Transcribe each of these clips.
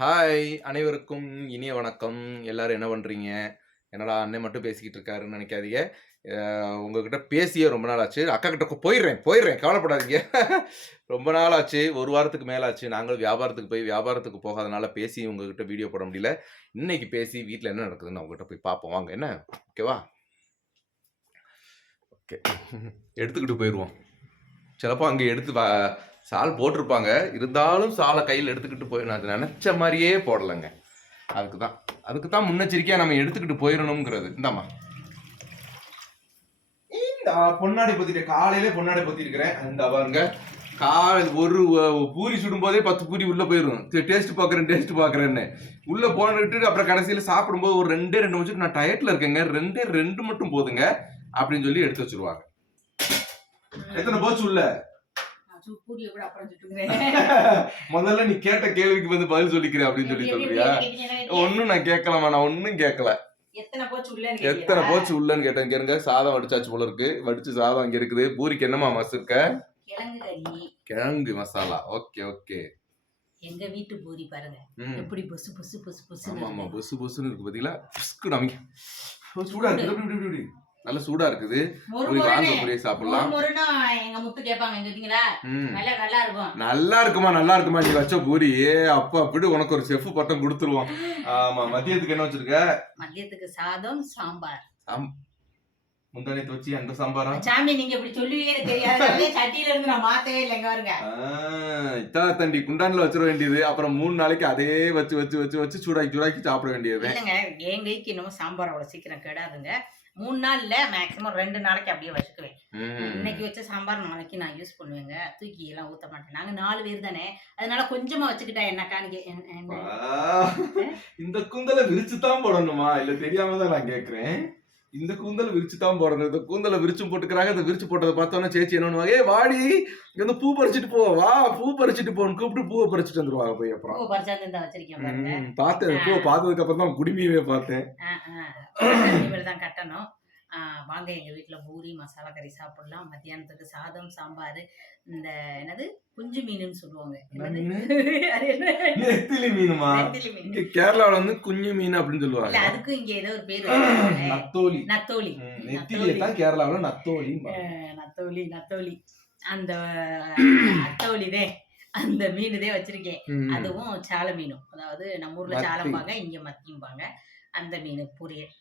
Hi அனைவருக்கும் இனிய வணக்கம். எல்லாரும் என்ன பண்ணுறீங்க என்னடா அண்ணன் மட்டும் பேசிக்கிட்டு இருக்காருன்னு நினைக்காதீங்க. உங்ககிட்ட பேசியே ரொம்ப நாள் ஆச்சு அக்கா கிட்ட போயிடுறேன் போயிடுறேன். கவலைப்படாதீங்க. ரொம்ப நாள் ஆச்சு ஒரு வாரத்துக்கு மேலே ஆச்சு நாங்களும் வியாபாரத்துக்கு போய் வியாபாரத்துக்கு போகாதனால பேசி உங்ககிட்ட வீடியோ போட முடியல. இன்னைக்கு பேசி வீட்டில் என்ன நடக்குதுன்னு அவங்ககிட்ட போய் பார்ப்போம் வாங்க என்ன? ஓகேவா ஓகே எடுத்துக்கிட்டு போயிடுவோம். சிலப்போ அங்கே எடுத்து வா சால் போட்டிருப்பாங்க. இருந்தாலும் சாலை கையில் எடுத்துக்கிட்டு போயிடணும் அது நினச்ச மாதிரியே போடலைங்க. அதுக்கு தான் அதுக்கு தான் முன்னெச்சரிக்கையாக நம்ம எடுத்துக்கிட்டு போயிடணுங்கிறது இந்தாம்மா. இந்த பொன்னாடை பத்திட்டு காலையிலே பொன்னாடை பத்திருக்கிறேன். இந்த பாருங்க. காலை ஒரு பூரி சுடும்போதே பத்து பூரி உள்ள போயிடும் டேஸ்ட் பார்க்குறேன் டேஸ்ட் பார்க்குறேன்னு உள்ள போனிட்டு அப்புறம் கடைசியில் சாப்பிடும்போது ஒரு ரெண்டே ரெண்டு நிமிஷம் நான் டயட்ல இருக்கேங்க. ரெண்டே ரெண்டு மட்டும் போதுங்க. அப்படின்னு சொல்லி எடுத்து வச்சிருவாங்க. எத்தனை போச்சு உள்ள பூரிய கூட அப்புறம் சுட்டுக்கிறேன் முதல்ல நீ கேட்ட கேள்விக்கு வந்து பதில் சொல்லிக்கிறேன் அப்படின்னு சொல்லி சொல்றியா? ஒன்னும் நான் கேட்கலாமா நான் ஒன்னும் கேட்கல. எத்தனை போச்சு உள்ள எத்தனை போச்சு உள்ளன்னு கேட்டேன் இங்க இருங்க சாதம் வடிச்சாச்சு போல இருக்கு. வடிச்சு சாதம் இங்க இருக்குது. பூரிக்கு என்னமா மசு இருக்க? கிழங்கு மசாலா. Okay okay. எங்க வீட்டு பூரி பாருங்க. எப்படி பொசு பொசு பொசு பொசு ஆமா ஆமா புசு புசுன்னு இருக்கு. பாத்தீங்களா? சூடா. இருக்குது நல்ல சூடா இருக்குது. ஒரு வாங்க பூரியை சாப்பிடலாம். எங்க முத்து கேட்பாங்க கேட்டீங்களா நல்லா நல்லா இருக்கும். நல்லா இருக்குமா நல்லா இருக்குமா நீ வச்ச பூரி? அப்பா அப்படி உனக்கு ஒரு செஃப் பட்டம் கொடுத்துருவோம். ஆமா மதியத்துக்கு என்ன வச்சிருக்க? மதியத்துக்கு சாதம் சாம்பார். முந்தானி வச்சு அந்த சாம்பாரா? சாமி நீங்க இப்படி சொல்லுவீங்க தெரியாது. சட்டியில இருந்து நான் மாத்தவே இல்லை இங்க வருங்க ஆ, இத்தா தண்டி குண்டான்ல வச்சிட வேண்டியது. அப்புறம் மூணு நாளைக்கு அதே வச்சு வச்சு வச்சு வச்சு சூடாக்கி சூடாக்கி சாப்பிட வேண்டியது. இல்லைங்க என் கைக்கு இன்னமும் சாம்பார் அவ்வளவு சீக்கிரம் கெடாதுங்க. மூணு நாள் இல்ல மேக்ஸிமம் ரெண்டு நாளைக்கு அப்படியே வச்சுக்குவேன். இன்னைக்கு வச்ச சாம்பார் நாளைக்கு நான் யூஸ் பண்ணுவேங்க. தூக்கி எல்லாம் ஊத்த மாட்டேன். நாங்க நாலு பேர் தானே. அதனால கொஞ்சமா வச்சுக்கிட்டா என்னக்கான்னு? இந்த கூந்தலை விரிச்சு தான் போடணுமா? இல்ல தெரியாம தான் நான் கேக்குறேன். இந்த கூந்தலை விரிச்சு தான் போடணும். இந்த கூந்தலை விரிச்சும் போட்டுக்கிறாங்க. இந்த விரிச்சு போட்டதை பார்த்தோன்னா சேச்சி என்ன ஏ வாடி இங்க வந்து பூ பறிச்சுட்டு போ. வா பூ பறிச்சுட்டு போன்னு கூப்பிட்டு பூவை பறிச்சுட்டு வந்துருவாங்க போய் அப்புறம். பார்த்தேன். பூவை பார்த்ததுக்கு அப்புறம் தான் குடிமையவே பார்த்தேன் கட்டணும். வாங்க எங்க வீட்ல பூரி மசாலா கறி சாப்பிடலாம். மத்தியானத்துக்கு சாதம் சாம்பார் இந்த என்னது? குஞ்சு மீனுன்னு சொல்லுவாங்க? நெத்திலி மீனுமா? கேரளால வந்து குஞ்சு மீன் அப்படின்னு சொல்லுவாங்க. அதுக்கும் இங்க ஏதோ ஒரு பேர். நத்தோலி. நத்தோலி. நெத்திலியை தான் கேரளாவுல நத்தோலி நத்தோலி நத்தோலி. அந்த அத்தோலிதே. அந்த மீனுதே வச்சிருக்கேன். அதுவும் சால மீனும். அதாவது நம்ம ஊர்ல. சாலம்பாங்க இங்க மத்தியும்பாங்க. அந்த மீன் பொரியல்.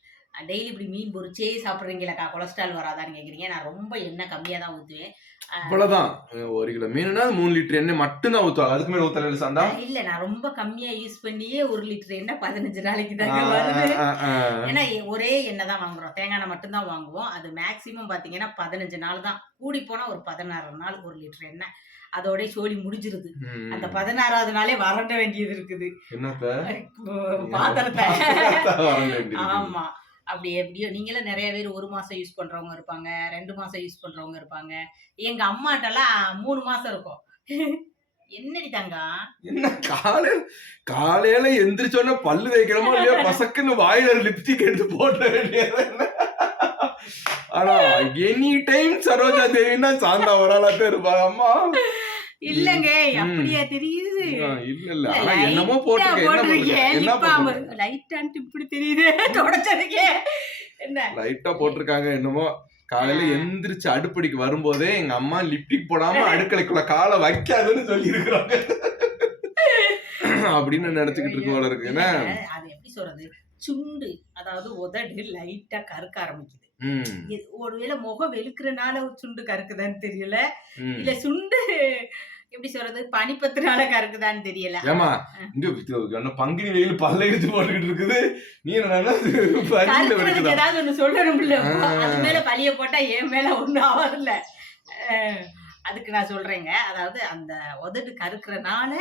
டெய்லி இப்படி மீன் பொரிச்சே சாப்பிட்றீங்களாக்கா கொலஸ்ட்ரால் வராதான்னு கேக்குறீங்க. நான் ரொம்ப எண்ணெய் கம்மியா தான் ஊத்துவேன் அவ்வளவுதான் ஒரு கிலோ மீனுனா மூணு லிட்டர் எண்ணெய் மட்டும் தான் ஊத்துவாங்க. அதுக்கு மேல ஊத்தல சாண்டா இல்ல நான் ரொம்ப கம்மியா யூஸ் பண்ணியே ஒரு லிட்டர் எண்ணெய் பதினஞ்சு நாளைக்கு தாங்க வருது. ஏன்னா ஒரே எண்ணெய் தான் வாங்குறோம். தேங்காய் எண்ணெய் மட்டும்தான் வாங்குவோம். அது மேக்சிமம் பாத்தீங்கன்னா பதினஞ்சு நாள் தான். கூடி போனா ஒரு பதினாறு நாள் ஒரு லிட்டர் எண்ணெய். அதோட சோலி முடிஞ்சிருது. அந்த பதினாறாவது நாளே வறண்ட வேண்டியது இருக்குது. என்னத்த? பாத்திரத்தை. ஆமா. அப்படி எப்படியோ நீங்களும் நிறைய பேர் ஒரு மாசம் யூஸ் பண்றவங்க இருப்பாங்க ரெண்டு மாசம் யூஸ் பண்றவங்க இருப்பாங்க. எங்க அம்மாட்டெல்லாம் மூணு மாசம் இருக்கும். என்னடி தங்கா என்ன காலையில காலையில எந்திரிச்சோன்னா பல்லு தேய்க்கிறோமோ இல்லையோ? பசக்குன்னு வாயில லிப்ஸ்டிக் எடுத்து போட்ட வேண்டியது ஆனா எனி டைம் சரோஜா தேவின்னா சாந்தா ஒரு ஆளாத்தான் இருப்பாங்க. அம்மா. இல்லங்க. அப்படியா தெரியுது. இல்ல இல்ல. ஆனா என்னமோ போட்டுருக்க. என்ன போட்டிருக்கேன்? லைட்டான்ட்டு இப்படி தெரியுது. தொடச்சதுக்கே. என்ன? லைட்டா போட்டிருக்காங்க என்னமோ. காலையில எந்திரிச்சு அடுப்படிக்கு வரும்போதே எங்க அம்மா லிப்டிக் போடாம அடுக்கலைக்குள்ள காலை வைக்காதுன்னு சொல்லி இருக்கிறாங்க அப்படின்னு நினைச்சுக்கிட்டு இருக்க போல இருக்கு. அது எப்படி சொல்றது? சுண்டு அதாவது உதடு லைட்டா கருக்க ஆரம்பிக்குது. ஒருவேளை முகம் வெளுக்கிறனால சுண்டு கருக்குதான்னு தெரியல. இல்ல சுண்டு எப்படி சொல்றது பனிப்பத்துனால கருக்குதான்னு தெரியல. ஏமா என்ன பங்குனி வெயில் பல்ல இடிச்சு போட்டுக்கிட்டு இருக்குது. நீ என்ன? ஏதாவது ஒண்ணு சொல்லணும்ல ஆ. அது மேல பழிய போட்டா என் மேல ஒண்ணும் ஆகாதுல்ல அதுக்கு நான் சொல்றேங்க. அதாவது அந்த உதடு கருக்குறனால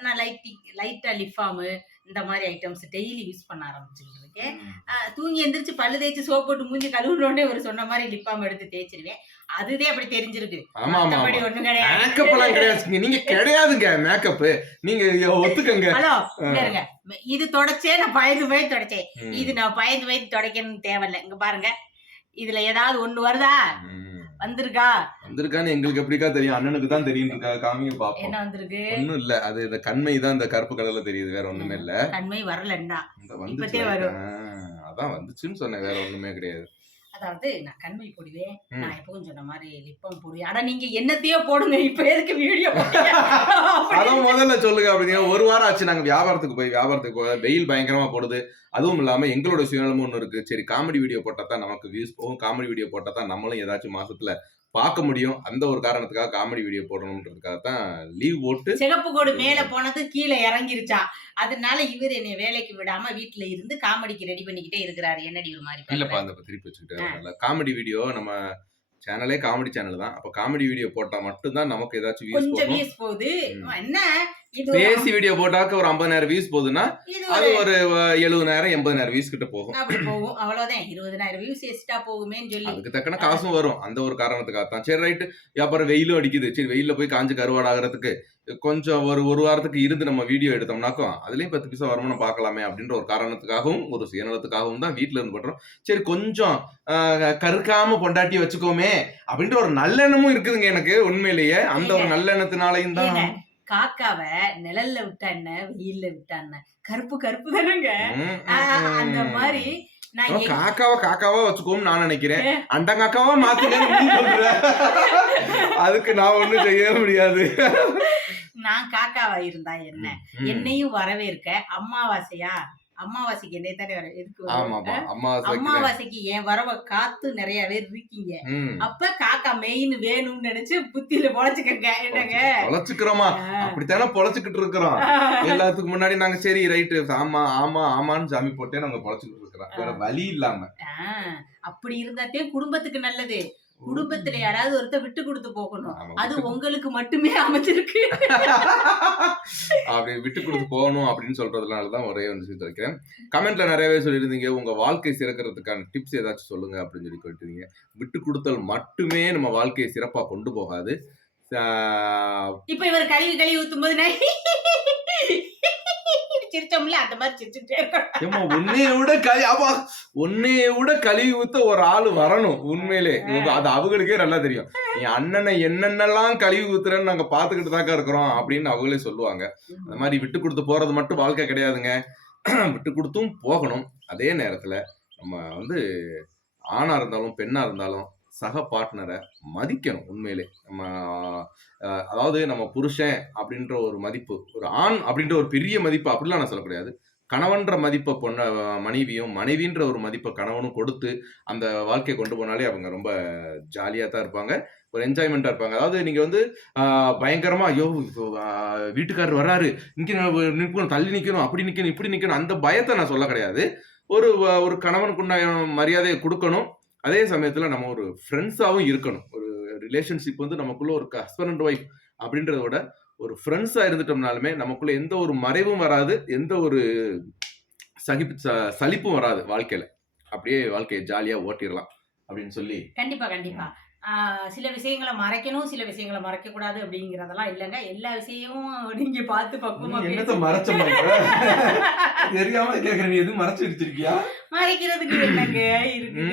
நான் லைட்டி லைட்டா லிஃபாமு இந்த மாதிரி ஐட்டம்ஸ் டெய்லி யூஸ் பண்ண ஆரம்பிச்சுட்டு இருக்கேன். தூங்கி எந்திரிச்சு பல்லு தேய்ச்சி சோப் போட்டு மூஞ்சி கழுவுனோடனே ஒரு சொன்ன மாதிரி லிப்பாம் எடுத்து தேய்ச்சிருவேன். அதுதே அப்படி தெரிஞ்சிருக்கு. ஆமா ஒண்ணும் மேக்கப் எல்லாம் கிடையாது. கிடையாது நீங்க கிடையாதுங்க மேக்கப் நீங்க ஒத்துக்கங்க. ஹலோ. இருங்க. இது தொடச்சே நான் பயந்து போய் தொடச்சேன். இது நான் பயந்து பயந்து துடைக்கணும்னு தேவையில்ல. இங்க பாருங்க. இதுல ஏதாவது ஒண்ணு வருதா. வந்திருக்கா? வந்திருக்கான்னு எங்களுக்கு எப்படிக்கா தெரியும்? அண்ணனுக்கு தான் தெரியும் இருக்கா? காமிங்க பாப்போம். என்ன வந்திருக்கு? ஒண்ணும் இல்ல. அது இந்த கண்மை தான் இந்த கருப்பு கலர்ல தெரியுது. வேற ஒண்ணுமே இல்ல. கண்மை வரலன்னா. இந்த வந்துச்சு வரும். அதான் வந்துச்சுன்னு சொன்னேன். வேற ஒண்ணுமே கிடையாது. அதாவது நான் கண்மை போடுவேன். நான் எப்பவும் சொன்ன மாதிரி லிப்பம் போடுவேன் ஆனா நீங்க என்னத்தையோ போடுங்க இப்ப எதுக்கு வீடியோ அதான் முதல்ல சொல்லுங்க அப்படிங்க ஒரு வாரம் ஆச்சு நாங்க வியாபாரத்துக்கு போய் வியாபாரத்துக்கு போய் வெயில் பயங்கரமா போடுது. அதுவும் இல்லாம எங்களோட சுயநலமும் ஒன்று இருக்கு. சரி காமெடி வீடியோ போட்டா தான் நமக்கு வியூஸ் போகும். காமெடி வீடியோ போட்டா தான் நம்மளும் ஏதாச்சும் மாசத்துல பார்க்க முடியும். அந்த ஒரு காரணத்துக்காக காமெடி வீடியோ போடணுன்றதுக்காக தான் லீவ் போட்டு சிகப்பு கோடு மேல போனது கீழே இறங்கிருச்சா? அதனால இவர் என்னை வேலைக்கு விடாம வீட்டுல இருந்து காமெடிக்கு ரெடி பண்ணிக்கிட்டே இருக்கிறாரு. என்னடி ஒரு மாதிரி இல்லப்பா? அந்த திருப்பி வச்சுக்கிட்டு காமெடி வீடியோ நம்ம சேனலே காமெடி சேனல் தான். அப்ப காமெடி வீடியோ போட்டா மட்டும்தான் நமக்கு ஏதாச்சும் வியூஸ் கொஞ்சம் வியூஸ் போகுது. என்ன? பேசி வீடியோ போட்டாக்க ஒரு ஐம்பதாயிரம் வியூஸ் போகுதுன்னா அது ஒரு எழுபதாயிரம் எண்பதாயிரம் வியூஸ் கிட்ட போகும். அப்படி போகும். அவ்வளவுதான். இருபதனாயிரம் வியூஸ் எக்ஸ்ட்ரா போகுமேன்னு சொல்லி. அதுக்கு தக்கன காசும் வரும். அந்த ஒரு காரணத்துக்காக தான் சரி ரைட்டு வியாபாரம் வெயிலும் அடிக்குது. சரி வெயில்ல போய் காஞ்சு கருவாடாகிறதுக்கு கொஞ்சம் ஒரு ஒரு வாரத்துக்கு இருந்து நம்ம வீடியோ எடுத்தோம்னாக்கும் அதுலயும் பத்து பைசா வருமானம் பார்க்கலாமே அப்படின்ற ஒரு காரணத்துக்காகவும் ஒரு சுயநலத்துக்காகவும் தான் வீட்ல இருந்து பண்றோம். சரி கொஞ்சம் ஆஹ், கருக்காம பொண்டாட்டி வச்சுக்கோமே அப்படின்ற ஒரு நல்லெண்ணமும் இருக்குதுங்க எனக்கு உண்மையிலேயே. அந்த ஒரு நல்லெண்ணத்தினாலையும் தான் காக்காவ நிழல்ல விட்டா என்ன வெயில்ல விட்டா என்ன கருப்பு கருப்பு தானேங்க. அந்த. மாதிரி காக்காவா காக்காவா வச்சுக்கோன்னு நான் நினைக்கிறேன். அண்டங்காக்காவா சொல்ற. அதுக்கு நான் ஒண்ணும் செய்ய முடியாது. நான் காக்காவா இருந்தா என்ன. என்னையும் வரவேற்க அமாவாசையா அமாவாசைக்கு என்னை தானே வர எதுக்கு அமாவாசைக்கு என் வரவ காத்து நிறைய பேர் இருக்கீங்க. அப்ப காக்கா மெயின் வேணும்னு நினைச்சு புத்தியில பொழைச்சுக்கங்க. என்னங்க? பொழைச்சுக்கிறோமா? அப்படித்தானே பொழைச்சுக்கிட்டு இருக்கிறோம். எல்லாத்துக்கும் முன்னாடி நாங்க சரி ரைட்டு. ஆமா ஆமா ஆமான்னு சாமி போட்டே நாங்க பொழைச்சுக்கிட்டு இருக்கிறோம் வேற வழி இல்லாம. அப்படி இருந்தாத்தே குடும்பத்துக்கு நல்லது. குடும்பத்துல யாராவது ஒருத்தர் விட்டு கொடுத்து போகணும். அது உங்களுக்கு மட்டுமே அமைச்சிருக்கு அப்படி விட்டு கொடுத்து போகணும் அப்படின்னு சொல்றதுனால தான் ஒரே ஒரு விஷயத்தை வைக்கிறேன். கமெண்ட்ல நிறையவே சொல்லியிருந்தீங்க. உங்க வாழ்க்கை சிறக்கிறதுக்கான டிப்ஸ் ஏதாச்சும் சொல்லுங்க அப்படின்னு சொல்லி கேட்டிருந்தீங்க. விட்டு கொடுத்தல் மட்டுமே நம்ம வாழ்க்கையை சிறப்பா கொண்டு போகாது. இப்ப இவர் கழுவி கழுவி ஊத்தும் போது சிரிச்சோம்ல அந்த மாதிரி சிரிச்சுட்டே இருக்கோம் ஏம்மா உன்னைய விட கழி அப்பா உன்னைய விட கழுவி ஊத்த ஒரு ஆள் வரணும் உண்மையிலே. அது அவங்களுக்கே நல்லா தெரியும். நீ அண்ணனை என்னென்னலாம் கழுவி ஊத்துறன்னு நாங்க பாத்துக்கிட்டு தாக்கா இருக்கிறோம் அப்படின்னு அவங்களே சொல்லுவாங்க. அந்த மாதிரி விட்டு கொடுத்து போறது மட்டும் வாழ்க்கை கிடையாதுங்க. விட்டு கொடுத்தும் போகணும். அதே நேரத்துல நம்ம வந்து ஆணா இருந்தாலும் பெண்ணா இருந்தாலும் சக பார்ட்னரை மதிக்கணும் உண்மையிலே. நம்ம அதாவது நம்ம புருஷன் அப்படின்ற ஒரு மதிப்பு ஒரு ஆண் அப்படின்ற ஒரு பெரிய மதிப்பு அப்படிலாம் நான் சொல்லக்கூடாது கணவன்ற மதிப்பை பொண்ண மனைவியும் மனைவின்ற ஒரு மதிப்பை கணவனும் கொடுத்து அந்த வாழ்க்கையை கொண்டு போனாலே அவங்க ரொம்ப ஜாலியாக தான் இருப்பாங்க. ஒரு என்ஜாய்மெண்ட்டாக இருப்பாங்க. அதாவது நீங்கள் வந்து பயங்கரமாக ஐயோ வீட்டுக்காரர் வராரு இங்கே நிற்கணும் தள்ளி நிற்கணும் அப்படி நிற்கணும் இப்படி நிற்கணும் அந்த பயத்தை நான் சொல்ல கிடையாது. ஒரு ஒரு கணவனுக்குண்டான மரியாதையை கொடுக்கணும். அதே சமயத்தில் நம்ம ஒரு ஃப்ரெண்ட்ஸாகவும் இருக்கணும். ஒரு ரிலேஷன்ஷிப் வந்து நமக்குள்ள ஒரு ஹஸ்பண்ட் அண்ட் ஒய்ஃப் அப்படின்றத விட ஒரு ஃப்ரெண்ட்ஸாக இருந்துட்டோம்னாலுமே நமக்குள்ள எந்த ஒரு மறைவும் வராது எந்த ஒரு சகிப்பு ச- சலிப்பும் வராது வாழ்க்கையில. அப்படியே வாழ்க்கையை ஜாலியாக ஓட்டிடலாம் அப்படின்னு சொல்லி கண்டிப்பா கண்டிப்பா. சில விஷயங்களை மறைக்கணும் சில விஷயங்களை மறைக்க கூடாது அப்படிங்கறதெல்லாம் இல்லைங்க. எல்லா விஷயமும் நீங்க பார்த்து பக்குவமா மறைச்ச தெரியாம எதுவும் மறைச்சு வச்சிருக்கியா? மறைக்கிறதுக்கு என்னங்க? இருக்கு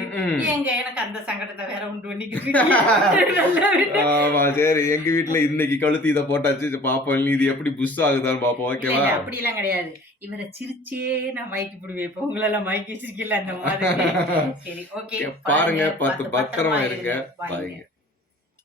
ஏங்க எனக்கு அந்த சங்கடத்தை வேற உண்டு பண்ணிக்கிட்டு. ஆமா சரி. எங்க வீட்ல இன்னைக்கு கழுத்து இதை போட்டாச்சு. பாப்போம். இது எப்படி புஷ் ஆகுதான்னு பாப்போம். ஓகேவா? இல்லைங்க, அப்படிலாம் கிடையாது. இவரை சிரிச்சே நான் மயக்கி பிடிவேன் இப்ப. உங்களெல்லாம் மயக்கி வச்சிருக்கல அந்த மாதிரி. சரி ஓகே பாருங்க பார்த்து பத்திரமா இருங்க பாருங்க. பாருங்க.